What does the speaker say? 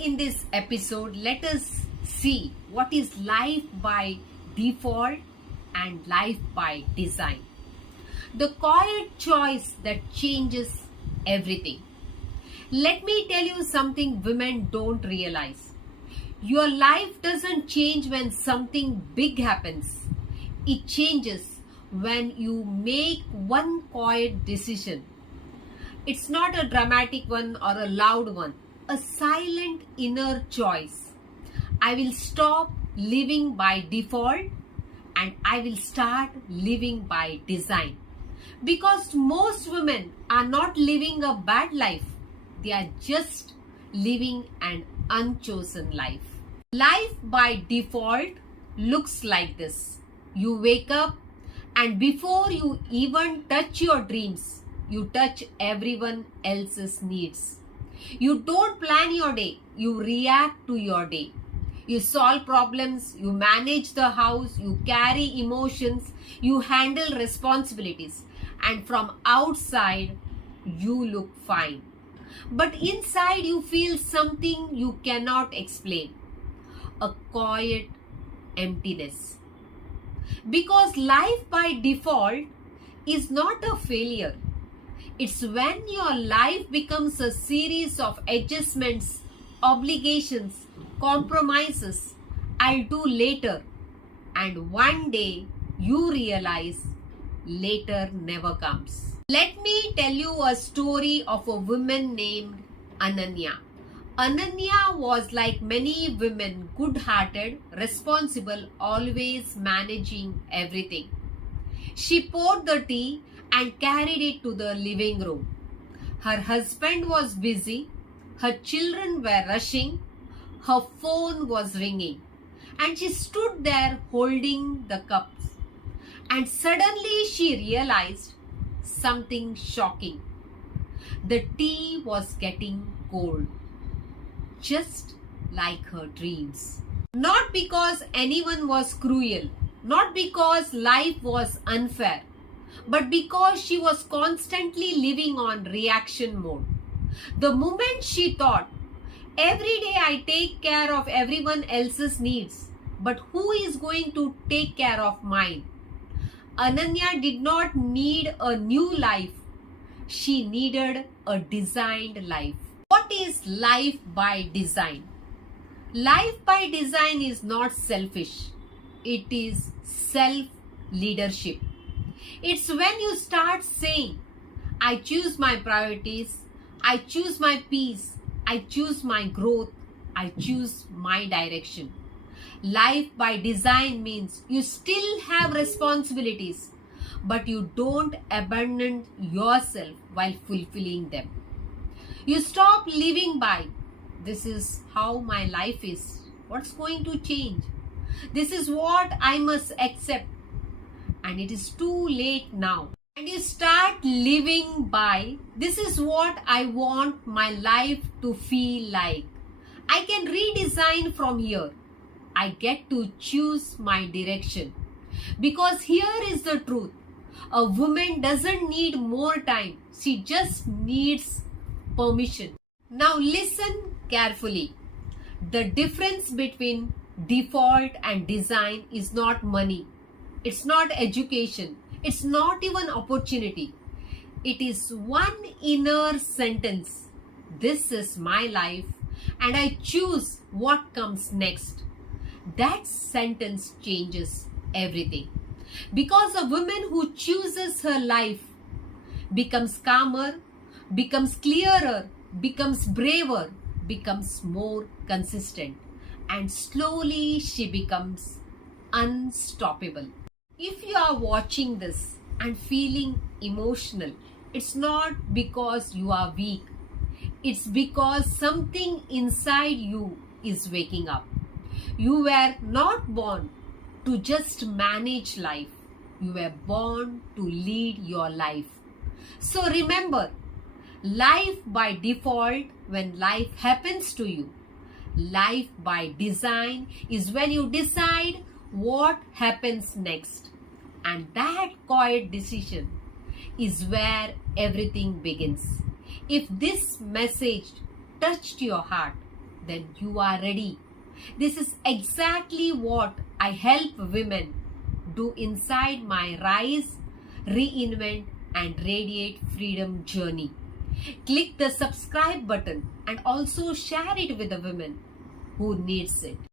Today in this episode, let us see what is life by default and life by design. The quiet choice that changes everything. Let me tell you something women don't realize. Your life doesn't change when something big happens. It changes when you make one quiet decision. It's not a dramatic one or a loud one, a silent inner choice. I will stop living by default and I will start living by design. Because most women are not living a bad life, they are just living an unchosen life. Life by default looks like this. You wake up and before you even touch your dreams, you touch everyone else's needs. You don't plan your day, you react to your day. You solve problems, you manage the house, you carry emotions, you handle responsibilities. And from outside, you look fine. But inside you feel something you cannot explain. A quiet emptiness. Because life by default is not a failure. It's when your life becomes a series of adjustments, obligations, compromises. I'll do later. And one day you realize later never comes. Let me tell you a story of a woman named Ananya. Ananya was like many women, good-hearted, responsible, always managing everything. She poured the tea and carried it to the living room. Her husband was busy, her children were rushing, her phone was ringing, and she stood there holding the cups. And suddenly she realized something shocking. The tea was getting cold, just like her dreams. Not because anyone was cruel, not because life was unfair, but because she was constantly living on reaction mode. The moment she thought, every day I take care of everyone else's needs, but who is going to take care of mine? Ananya did not need a new life. She needed a designed life. What is life by design? Life by design is not selfish. It is self-leadership. It's when you start saying, I choose my priorities, I choose my peace, I choose my growth, I choose my direction. Life by design means you still have responsibilities, but you don't abandon yourself while fulfilling them. You stop living by, this is how my life is. What's going to change? This is what I must accept. And it is too late now. And you start living by, this is what I want my life to feel like. I can redesign from here. I get to choose my direction. Because here is the truth. A woman doesn't need more time. She just needs permission. Now listen carefully. The difference between default and design is not money. It's not education. It's not even opportunity. It is one inner sentence. This is my life and I choose what comes next. That sentence changes everything. Because a woman who chooses her life becomes calmer, becomes clearer, becomes braver, becomes more consistent, and slowly she becomes unstoppable. If you are watching this and feeling emotional, it's not because you are weak. It's because something inside you is waking up. You were not born to just manage life. You were born to lead your life. So remember, life by default when life happens to you. Life by design is when you decide what happens next. And that quiet decision is where everything begins. If this message touched your heart, then you are ready. This is exactly what I help women do inside my Rise, Reinvent and Radiate Freedom journey. Click the subscribe button and also share it with the women who needs it.